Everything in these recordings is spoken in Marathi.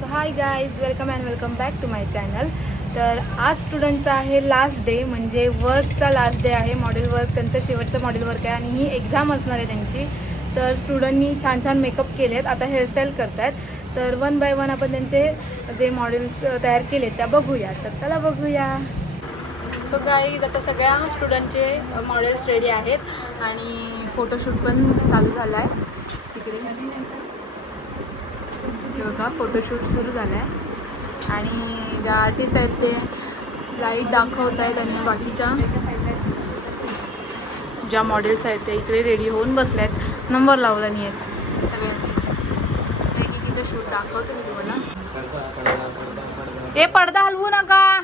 So hi guys welcome and welcome back to my channel तर आज स्टुडंटचा आहे लास्ट डे म्हणजे वर्कचा लास्ट डे आहे. मॉडेल वर्क त्यांचं शेवटचं मॉडेल वर्क आहे आणि ही एक्झाम असणार आहे त्यांची. तर स्टुडंटनी छान छान मेकअप केले आहेत आता हेअरस्टाईल करत आहेत तर वन बाय वन आपण त्यांचे जे मॉडेल्स तयार केले त्या बघूया. तर त्याला बघूया. सो गाईज आता सगळ्या स्टुडंटचे मॉडेल्स रेडी आहेत. आणि फोटोशूट पण चालू झाला आहे तिकडे. हे बघा फोटोशूट सुरू झालं आहे आणि ज्या आर्टिस्ट आहेत ते लाइट दाखवत आहेत आणि बाकीच्या ज्या मॉडेल्स आहेत ते इकडे रेडी होऊन बसले आहेत नंबर लावला नाही आहेत सगळ्यांनी तिथं शूट दाखवतो मी तुम्हाला. ते पडदा हलवू नका.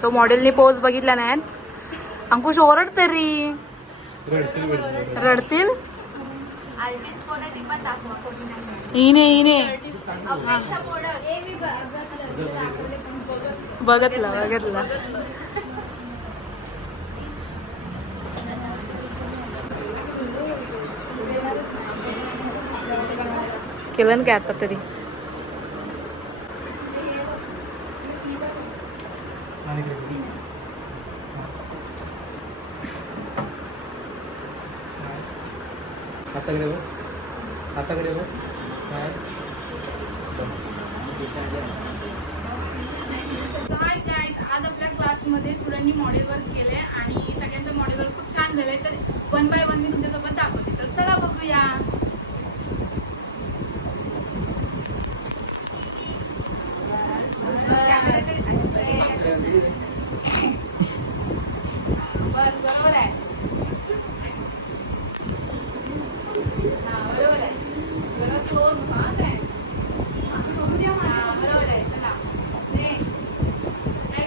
सो मॉडेलनी पोज बघितला नाहीत. अंकुश ओरड तरी रडतील पण बघत बघतला बघतला केलं ना काय आता तरी हाताकडे बघ. हाताकडे बघ. काय? हाय काय? आज आपल्या क्लासमध्ये स्टुडंटनी मॉडेल वर्क केलंय आणि सगळ्यांचं मॉडेल वर्क खूप छान झालंय. तर वन बाय वन मी तुमच्यासोबत दाखवते. तर चला बघूया बस बरोबर आहे हा बरोबर आहे जरा क्लोज हा काय असं सोडून द्या मला. हा, बरोबर आहे चला Next. काय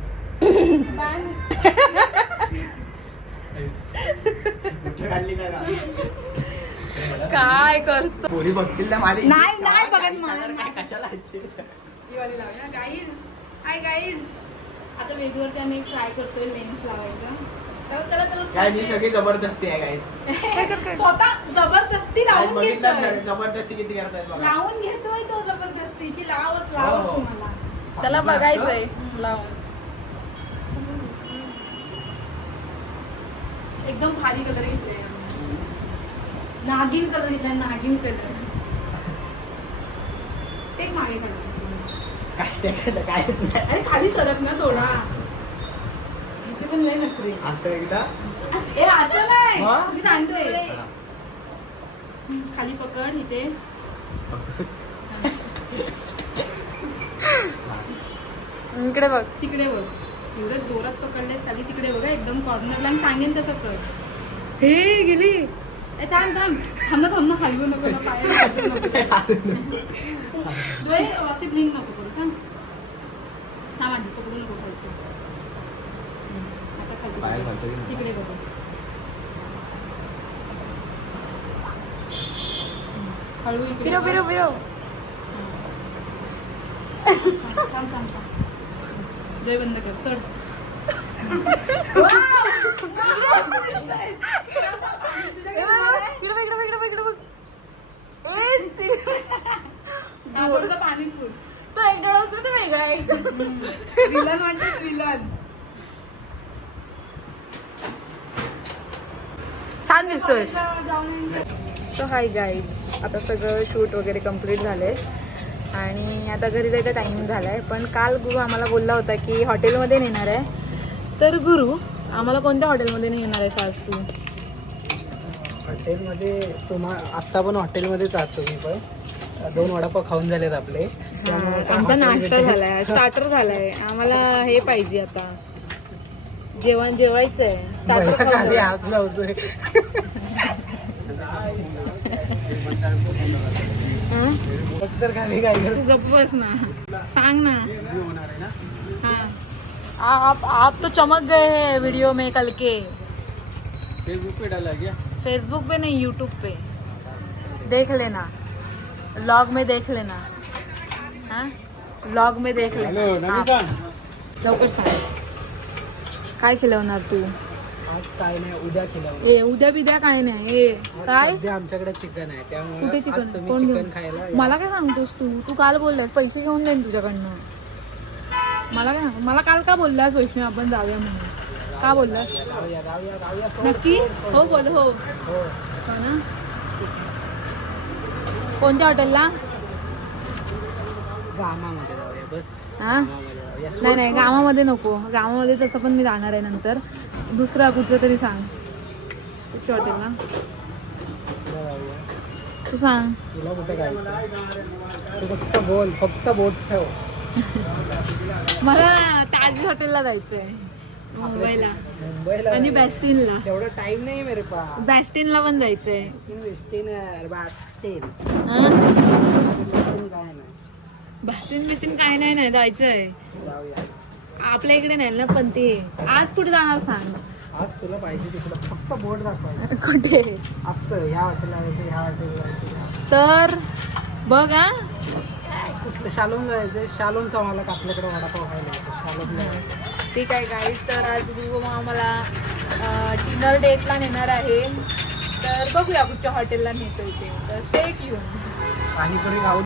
काय? ही करतो? पोरी बघतील ना माझी नाही, नाही बघत मला, सांगणार नाही. काय, कशाला येते? दिवाळी लावूया. गाईज हाय गाईज आता आम्ही ट्राय करतोय लेन्स लावायचं. तर त्याला तर काय जी सगळी जबरदस्ती आहे गाईस स्वतः जबरदस्ती लावून घेतोय. जबरदस्ती किती करतायत बघा. लावून घेतोय तो जबरदस्ती. की लावच लावच हो. तुम्हाला. त्याला बघायचंय. लावून एकदम भारी कलर घेतले नागिन कलर घेतला नागिन कलर ते मागे काढ काय नाही. अरे खाली सरक ना थोडा. इथे पण लय नखरे. असं एकदा? असं- ए, असं नाही? मी सांगतोय. खाली पकड इथे. इकडे बघ. तिकडे बघ. एवढं जोरात पकडलेस खाली तिकडे बघा एकदम कॉर्नरला आणि सांगेन तसं कर. हे गेली. ए थांब थांब. थांब ना थांब ना. हलवू नको ना पाय नको. डोळे करू सांग थांब आधी पकडू नको आता? तिकडे बघा. हळू इकडे फिरो, फिरो. थांब थांब थांब. डोळे बंद कर सर पाणी पूस. तो एक डोळा असतो तो वेगळा आहे. विलन वाटतेस विलन. छान दिसतोय सो हाय गाईज आता सगळं शूट वगैरे कंप्लीट झालं आहे आणि आता घरी जायचा टाईम झाला आहे पण काल गुरु आम्हाला बोलला होता की हॉटेलमध्ये नेणार आहे. तर गुरु आम्हाला कोणत्या हॉटेलमध्ये नेणार आहे आज तू? हॉटेलमध्ये तुम्हा आत्ता पण हॉटेलमध्ये जातो मी पण. दोन वडापाव खाऊन झालेत आपले. आमचा नाश्ता. झालाय. स्टार्टर झालाय. आम्हाला हे पाहिजे आता. जेवण जेवायचं आहे स्टार्टर लावतोय. तू गप्प बस ना. सांग ना. हाँ. आप आप तो चमक गए हैं वीडियो में कल के. फेसबुक पे डाला क्या? फेसबुक पे नहीं यूट्यूब पे. देख लेना. लॉग में देख लेना. हाँ? लॉग में देख लेना. हाँ, लवकर सांग. काय खिलवणार तू? आज काय नाही उद्या केलं ए उद्या बिद्या काय नाही ए काय? सध्या आमच्याकडे चिकन आहे कुठे त्यामुळे आज चिकन तुम्ही कोण चिकन घेऊन खायला या. मला काय सांगतोस तू? तू काल बोललास पैसे घेऊन जाईन तुझ्याकडनं. मला काय सांग- मला काल का बोललास वैष्णव आपण जाऊया म्हणून? का बोललास? नक्की? हो बोल हो. हो. हो ना? कोणत्या हॉटेलला? गामामध्ये जाऊया बस. हा? जाऊया. नाही नाही गावामध्ये नको. गावामध्ये तसं पण मी जाणार आहे नंतर. दुसरा कुठलं तरी सांग. हॉटेलला सोडला जाऊया तू सांग. तुला कुठे जायचं तू फक्त बोल फक्त बोट ठेव. मला ताज हॉटेलला जायचं आहे मुंबईला आणि. बॅस्टिनला. तेवढा टाइम नाही मेरे पास. बॅस्टिनला पण जायचं आहे वेस्टिन बास्टिन काय नाही. बॅस्टिन बिस्टिन काय नाही नाही जायचं आहे जाऊया. आपल्या इकडे नाही ना पण ते आज कुठे जाणार सांग? आज तुला पाहिजे तिकडं फक्त बोट दाखवायचं कुठे? असं ह्या हॉटेलला जायचं ह्या हॉटेलला जायचं तर बघ हा. कुठलं शालोम जायचं शालोमचा मला आपल्याकडे वडापाव खायला येतो? शालोमला जायचं. ठीक आहे गाईज तर आज गुरु आम्हाला डिनर डेटला नेणार आहे. तर बघूया कुठच्या हॉटेलला नेतोय ते. तर स्टेट येऊन पाणीपुरी खाऊ